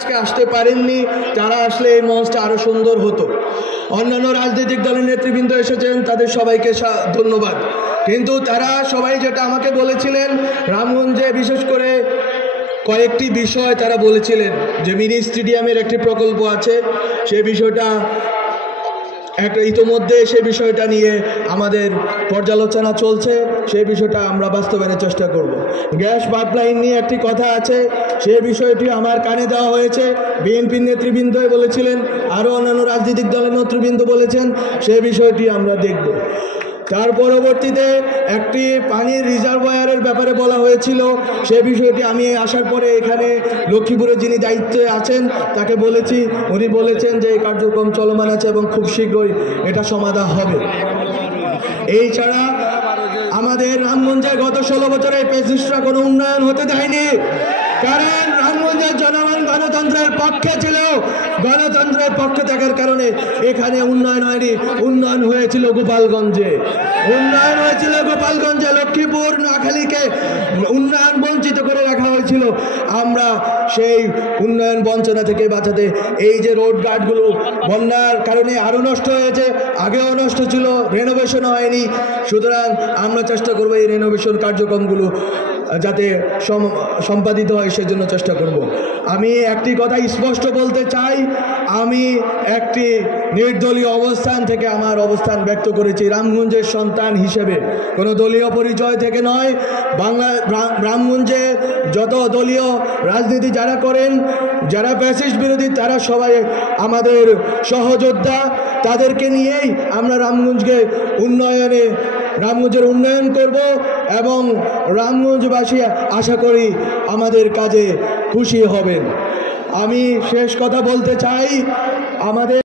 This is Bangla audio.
আজকে আসতে পারেননি, তারা আসলে এই মঞ্চটা আরো সুন্দর হতো। অন্যান্য রাজনৈতিক দলের নেতৃবৃন্দ এসেছেন, তাদের সবাইকে ধন্যবাদ। কিন্তু তারা সবাই যেটা আমাকে বলেছিলেন, রামগঞ্জে বিশেষ করে কয়েকটি বিষয় তারা বলেছিলেন যে মিনি স্টেডিয়ামের একটি প্রকল্প আছে, সেই বিষয়টা ইতোমধ্যে সেই বিষয়টা নিয়ে আমাদের পর্যালোচনা চলছে, সেই বিষয়টা আমরা বাস্তবায়নের চেষ্টা করব। গ্যাস পাইপলাইন নিয়ে একটি কথা আছে, সেই বিষয়টি আমার কানে দেওয়া হয়েছে। বিএনপির নেতৃবৃন্দ বলেছিলেন, আরও অন্যান্য রাজনৈতিক দলের নেতৃবৃন্দ বলেছেন, সেই বিষয়টি আমরা দেখব। তার পরবর্তীতে একটি পানির রিজার্ভয়ারের ব্যাপারে বলা হয়েছিল, সে বিষয়টি আমি আসার পরে এখানে লক্ষ্মীপুরে যিনি দায়িত্বে আছেন তাকে বলেছি, উনি বলেছেন যে এই কার্যক্রম চলমান আছে এবং খুব শীঘ্রই এটা সমাধান হবে। এই ছাড়া আমাদের রামগঞ্জে গত 16 বছরে ফ্যাসিস্টরা কোনো উন্নয়ন হতে দেয়নি, কারণ রামগঞ্জের জনগণ গণতন্ত্রের পক্ষে ছিল। গণতন্ত্রের পক্ষে থাকার কারণে এখানে উন্নয়ন হয়নি, উন্নয়ন হয়েছিল গোপালগঞ্জে। লক্ষ্মীপুর নোয়াখালীকে উন্নয়ন বঞ্চিত করে রাখা হয়েছিল। আমরা সেই উন্নয়ন বঞ্চনা থেকে বাঁচাতে এই যে রোড গার্ডগুলো বন্যার কারণে আরও নষ্ট হয়েছে, আগেও নষ্ট ছিল, রেনোভেশন হয়নি। সুতরাং আমরা চেষ্টা করব এই রেনোভেশন কার্যক্রমগুলো যাতে সম্পাদিত হয়, সেজন্য চেষ্টা করব। আমি একটি কথা স্পষ্ট বলতে চাই, আমি একটি নির্দলীয় অবস্থান থেকে আমার অবস্থান ব্যক্ত করেছি, রামগঞ্জের সন্তান হিসেবে, কোনো দলীয় পরিচয় থেকে নয়। রামগঞ্জে যত দলীয় রাজনীতি যারা করেন, যারা ফ্যাসিস্ট বিরোধী, তারা সবাই আমাদের সহযোদ্ধা। তাদেরকে নিয়েই আমরা রামগঞ্জের উন্নয়ন করব এবং রামগঞ্জবাসী আশা করি আমাদের কাজে খুশি হবেন। আমি শেষ কথা বলতে চাই, আমাদের